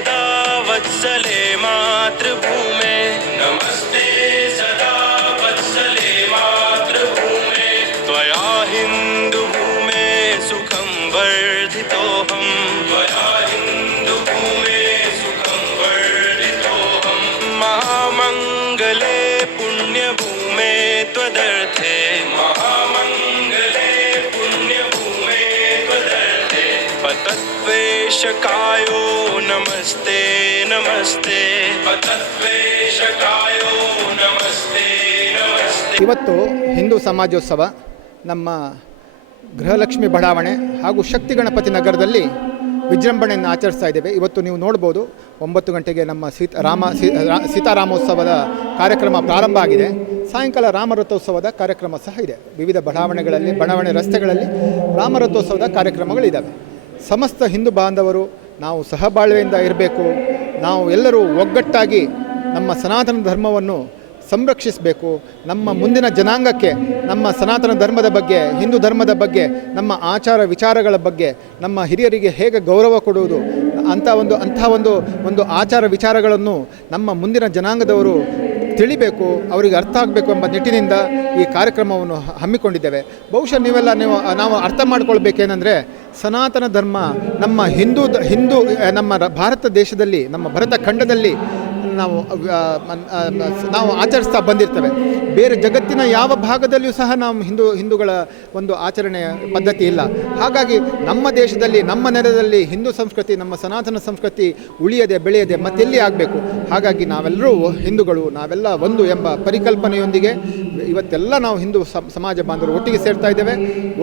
सदा वत्सले मातृभूमे नमस्ते सदा वत्सले मातृभूमे त्वया हिन्दुभूमे सुखं वर्धितोऽहं त्वया हिन्दुभूमे सुखं वर्धितोऽहं महामङ्गले पुण्यभूमे त्वदर्थे महामङ्गले पुण्यभूमे त्वदर्थे पतत्वेशकायो नमस्ते नमस्ते पतत्वेशकायो नमस्ते नमस्ते. ಇವತ್ತು ಹಿಂದೂ ಸಮಾಜೋತ್ಸವ ನಮ್ಮ ಗೃಹಲಕ್ಷ್ಮಿ ಬಡಾವಣೆ ಹಾಗೂ ಶಕ್ತಿ ಗಣಪತಿ ನಗರದಲ್ಲಿ ವಿಜೃಂಭಣೆಯನ್ನು ಆಚರಿಸ್ತಾ ಇದ್ದೇವೆ. ಇವತ್ತು ನೀವು ನೋಡ್ಬೋದು 9 ಗಂಟೆಗೆ ನಮ್ಮ ಸೀತಾರಾಮೋತ್ಸವದ ಕಾರ್ಯಕ್ರಮ ಪ್ರಾರಂಭ ಆಗಿದೆ. ಸಾಯಂಕಾಲ ರಾಮರಥೋತ್ಸವದ ಕಾರ್ಯಕ್ರಮ ಸಹ ಇದೆ. ವಿವಿಧ ಬಡಾವಣೆ ರಸ್ತೆಗಳಲ್ಲಿ ರಾಮರಥೋತ್ಸವದ ಕಾರ್ಯಕ್ರಮಗಳಿದ್ದಾವೆ. ಸಮಸ್ತ ಹಿಂದೂ ಬಾಂಧವರು ನಾವು ಸಹಬಾಳ್ವೆಯಿಂದ ಇರಬೇಕು, ನಾವು ಎಲ್ಲರೂ ಒಗ್ಗಟ್ಟಾಗಿ ನಮ್ಮ ಸನಾತನ ಧರ್ಮವನ್ನು ಸಂರಕ್ಷಿಸಬೇಕು. ನಮ್ಮ ಮುಂದಿನ ಜನಾಂಗಕ್ಕೆ ನಮ್ಮ ಸನಾತನ ಧರ್ಮದ ಬಗ್ಗೆ, ಹಿಂದೂ ಧರ್ಮದ ಬಗ್ಗೆ, ನಮ್ಮ ಆಚಾರ ವಿಚಾರಗಳ ಬಗ್ಗೆ, ನಮ್ಮ ಹಿರಿಯರಿಗೆ ಹೇಗೆ ಗೌರವ ಕೊಡುವುದು ಅಂಥ ಒಂದು ಆಚಾರ ವಿಚಾರಗಳನ್ನು ನಮ್ಮ ಮುಂದಿನ ಜನಾಂಗದವರು ತಿಳಿಬೇಕು, ಅವರಿಗೆ ಅರ್ಥ ಆಗಬೇಕು ಎಂಬ ನಿಟ್ಟಿನಿಂದ ಈ ಕಾರ್ಯಕ್ರಮವನ್ನು ಹಮ್ಮಿಕೊಂಡಿದ್ದೇವೆ. ಬಹುಶಃ ನಾವು ಅರ್ಥ ಮಾಡ್ಕೊಳ್ಬೇಕೇನೆಂದರೆ, ಸನಾತನ ಧರ್ಮ ನಮ್ಮ ನಮ್ಮ ಭಾರತ ದೇಶದಲ್ಲಿ, ನಮ್ಮ ಭರತ ಖಂಡದಲ್ಲಿ ನಾವು ಆಚರಿಸ್ತಾ ಬಂದಿರ್ತೇವೆ. ಬೇರೆ ಜಗತ್ತಿನ ಯಾವ ಭಾಗದಲ್ಲಿಯೂ ಸಹ ಹಿಂದೂಗಳ ಒಂದು ಆಚರಣೆಯ ಪದ್ಧತಿ ಇಲ್ಲ. ಹಾಗಾಗಿ ನಮ್ಮ ದೇಶದಲ್ಲಿ, ನಮ್ಮ ನೆಲದಲ್ಲಿ ಹಿಂದೂ ಸಂಸ್ಕೃತಿ, ನಮ್ಮ ಸನಾತನ ಸಂಸ್ಕೃತಿ ಉಳಿಯದೆ ಬೆಳೆಯದೆ ಮತ್ತೆಲ್ಲಿ ಆಗಬೇಕು. ಹಾಗಾಗಿ ನಾವೆಲ್ಲರೂ ಹಿಂದೂಗಳು, ನಾವೆಲ್ಲ ಒಂದು ಎಂಬ ಪರಿಕಲ್ಪನೆಯೊಂದಿಗೆ ಇವತ್ತೆಲ್ಲ ನಾವು ಹಿಂದೂ ಸಮಾಜ ಬಾಂಧವರು ಒಟ್ಟಿಗೆ ಸೇರ್ತಾ ಇದ್ದೇವೆ.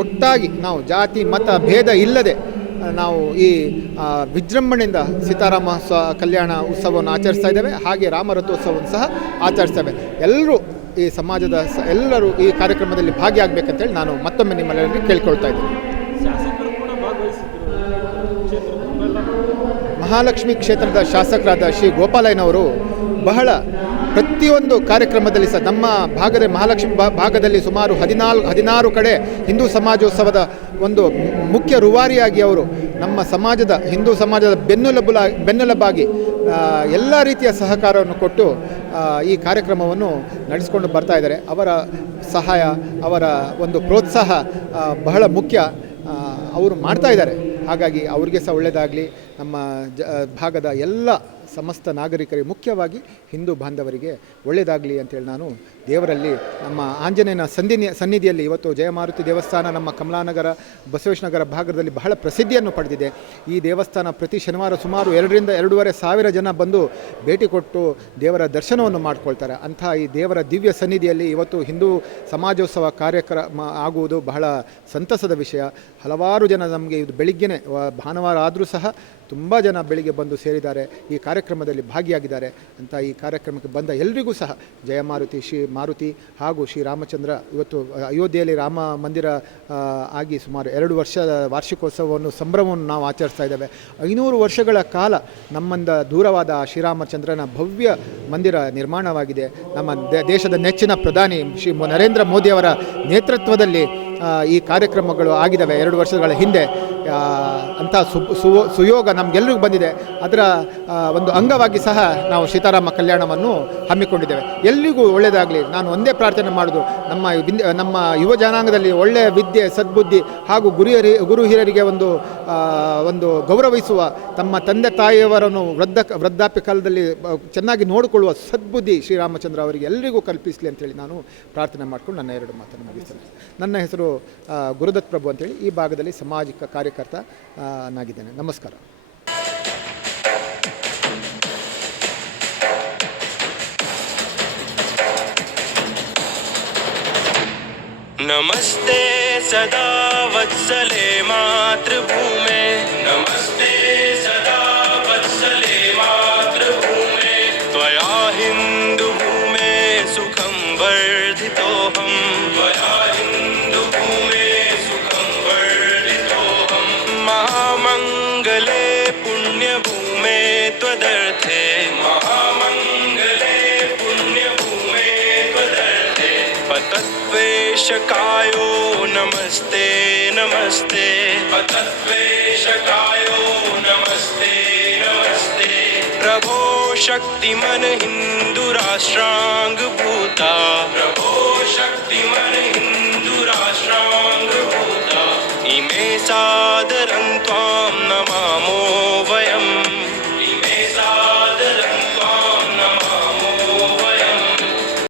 ಒಟ್ಟಾಗಿ ನಾವು ಜಾತಿ ಮತ ಭೇದ ಇಲ್ಲದೆ ನಾವು ಈ ವಿಜೃಂಭಣೆಯಿಂದ ಸೀತಾರಾಮ ಕಲ್ಯಾಣ ಉತ್ಸವವನ್ನು ಆಚರಿಸ್ತಾ ಇದ್ದೇವೆ. ಹಾಗೆ ರಾಮರಥೋತ್ಸವವನ್ನು ಸಹ ಆಚರಿಸ್ತೇವೆ. ಎಲ್ಲರೂ ಈ ಸಮಾಜದ ಎಲ್ಲರೂ ಈ ಕಾರ್ಯಕ್ರಮದಲ್ಲಿ ಭಾಗಿಯಾಗಬೇಕಂತೇಳಿ ನಾನು ಮತ್ತೊಮ್ಮೆ ನಿಮ್ಮೆಲ್ಲರಿಗೆ ಕೇಳ್ಕೊಳ್ತಾ ಇದ್ದೇನೆ. ಮಹಾಲಕ್ಷ್ಮಿ ಕ್ಷೇತ್ರದ ಶಾಸಕರಾದ ಶ್ರೀ ಗೋಪಾಲಯ್ಯನವರು ಬಹಳ ಪ್ರತಿಯೊಂದು ಕಾರ್ಯಕ್ರಮದಲ್ಲಿ ಸಹ ನಮ್ಮ ಮಹಾಲಕ್ಷ್ಮಿ ಭಾಗದಲ್ಲಿ ಸುಮಾರು 16 ಕಡೆ ಹಿಂದೂ ಸಮಾಜೋತ್ಸವದ ಒಂದು ಮುಖ್ಯ ರೂವಾರಿಯಾಗಿ ಅವರು ನಮ್ಮ ಹಿಂದೂ ಸಮಾಜದ ಬೆನ್ನೆಲುಬಾಗಿ ಎಲ್ಲ ರೀತಿಯ ಸಹಕಾರವನ್ನು ಕೊಟ್ಟು ಈ ಕಾರ್ಯಕ್ರಮವನ್ನು ನಡೆಸಿಕೊಂಡು ಬರ್ತಾ ಇದ್ದಾರೆ. ಅವರ ಸಹಾಯ, ಅವರ ಒಂದು ಪ್ರೋತ್ಸಾಹ ಬಹಳ ಮುಖ್ಯ. ಅವರು ಮಾಡ್ತಾ ಇದ್ದಾರೆ. ಹಾಗಾಗಿ ಅವರಿಗೆ ಸಹ ಒಳ್ಳೆಯದಾಗಲಿ. ನಮ್ಮ ಭಾಗದ ಎಲ್ಲ ಸಮಸ್ತ ನಾಗರಿಕರಿಗೆ, ಮುಖ್ಯವಾಗಿ ಹಿಂದೂ ಬಾಂಧವರಿಗೆ ಒಳ್ಳೆಯದಾಗಲಿ ಅಂತೇಳಿ ನಾನು ದೇವರಲ್ಲಿ, ನಮ್ಮ ಆಂಜನೇಯನ ಸನ್ನಿಧಿಯಲ್ಲಿ ಇವತ್ತು ಜಯಮಾರುತಿ ದೇವಸ್ಥಾನ ನಮ್ಮ ಕಮಲಾನಗರ, ಬಸವೇಶ್ವರನಗರ ಭಾಗದಲ್ಲಿ ಬಹಳ ಪ್ರಸಿದ್ಧಿಯನ್ನು ಪಡೆದಿದೆ. ಈ ದೇವಸ್ಥಾನ ಪ್ರತಿ ಶನಿವಾರ ಸುಮಾರು 2,000 ರಿಂದ 2,500 ಜನ ಬಂದು ಭೇಟಿ ಕೊಟ್ಟು ದೇವರ ದರ್ಶನವನ್ನು ಮಾಡ್ಕೊಳ್ತಾರೆ. ಅಂಥ ಈ ದೇವರ ದಿವ್ಯ ಸನ್ನಿಧಿಯಲ್ಲಿ ಇವತ್ತು ಹಿಂದೂ ಸಮಾಜೋತ್ಸವ ಕಾರ್ಯಕ್ರಮ ಆಗುವುದು ಬಹಳ ಸಂತಸದ ವಿಷಯ. ಹಲವಾರು ಜನ ನಮಗೆ ಇದು ಬೆಳಿಗ್ಗೆನೇ ಭಾನುವಾರ ಆದರೂ ಸಹ ತುಂಬ ಜನ ಬೆಳಿಗ್ಗೆ ಬಂದು ಸೇರಿದ್ದಾರೆ, ಈ ಕಾರ್ಯಕ್ರಮದಲ್ಲಿ ಭಾಗಿಯಾಗಿದ್ದಾರೆ. ಅಂತ ಈ ಕಾರ್ಯಕ್ರಮಕ್ಕೆ ಬಂದ ಎಲ್ರಿಗೂ ಸಹ ಜಯಮಾರುತಿ, ಶ್ರೀ ಮಾರುತಿ ಹಾಗೂ ಶ್ರೀ ರಾಮಚಂದ್ರ. ಇವತ್ತು ಅಯೋಧ್ಯೆಯಲ್ಲಿ ರಾಮ ಮಂದಿರ ಆಗಿ ಸುಮಾರು 2 ವರ್ಷದ ವಾರ್ಷಿಕೋತ್ಸವವನ್ನು, ಸಂಭ್ರಮವನ್ನು ನಾವು ಆಚರಿಸ್ತಾ ಇದ್ದೇವೆ. 500 ವರ್ಷಗಳ ಕಾಲ ನಮ್ಮಿಂದ ದೂರವಾದ ಶ್ರೀರಾಮಚಂದ್ರನ ಭವ್ಯ ಮಂದಿರ ನಿರ್ಮಾಣವಾಗಿದೆ. ನಮ್ಮ ದೇಶದ ನೆಚ್ಚಿನ ಪ್ರಧಾನಿ ಶ್ರೀ ನರೇಂದ್ರ ಮೋದಿಯವರ ನೇತೃತ್ವದಲ್ಲಿ ಈ ಕಾರ್ಯಕ್ರಮಗಳು ಆಗಿದ್ದಾವೆ 2 ವರ್ಷಗಳ ಹಿಂದೆ. ಅಂಥ ಸುಯೋಗ ನಮಗೆಲ್ಲರಿಗೂ ಬಂದಿದೆ. ಅದರ ಒಂದು ಅಂಗವಾಗಿ ಸಹ ನಾವು ಸೀತಾರಾಮ ಕಲ್ಯಾಣವನ್ನು ಹಮ್ಮಿಕೊಂಡಿದ್ದೇವೆ. ಎಲ್ಲಿಗೂ ಒಳ್ಳೆಯದಾಗಲಿ. ನಾನು ಒಂದೇ ಪ್ರಾರ್ಥನೆ ಮಾಡೋದು, ನಮ್ಮ ಯುವ ಜನಾಂಗದಲ್ಲಿ ಒಳ್ಳೆಯ ವಿದ್ಯೆ, ಸದ್ಬುದ್ಧಿ ಹಾಗೂ ಗುರು ಹಿರಿಯರಿಗೆ ಒಂದು ಗೌರವಿಸುವ, ತಮ್ಮ ತಂದೆ ತಾಯಿಯವರನ್ನು ವೃದ್ಧಾಪ್ಯ ಕಾಲದಲ್ಲಿ ಚೆನ್ನಾಗಿ ನೋಡಿಕೊಳ್ಳುವ ಸದ್ಬುದ್ಧಿ ಶ್ರೀರಾಮಚಂದ್ರ ಅವರಿಗೆ ಎಲ್ಲರಿಗೂ ಕಲ್ಪಿಸಲಿ ಅಂತೇಳಿ ನಾನು ಪ್ರಾರ್ಥನೆ ಮಾಡಿಕೊಂಡು ನನ್ನ 2 ಮಾತನ್ನು ಮುಗಿಸ್ತೇನೆ. ನನ್ನ ಹೆಸರು ಗುರುದತ್ ಪ್ರಭು ಅಂತೇಳಿ ಈ ಭಾಗದಲ್ಲಿ ಸಾಮಾಜಿಕ ಕಾರ್ಯಕರ್ತ ನಾಗಿದ್ದೇನೆ. ನಮಸ್ಕಾರ. नमस्ते सदा वत्सले मातृभूमे नमस्ते सदा वत्सले मातृभूमे त्वया हिन्दुभूमे सुखं वर्धितोऽहं त्वया हिन्दुभूमे सुखं वर्धितोऽहं महामङ्गले पुण्यभूमे त्वदर्थे महामङ्गले पुण्यभूमे त्वदर्थे पतत्वेशकायो नमस्ते नमस्ते पतत्वेशकायो नमस्ते नमस्ते प्रभो शक्तिमन हिंदू राष्ट्रांग भूता प्रभो शक्तिमन हिंदू राष्ट्रांग भूता इमे सादरं त्वां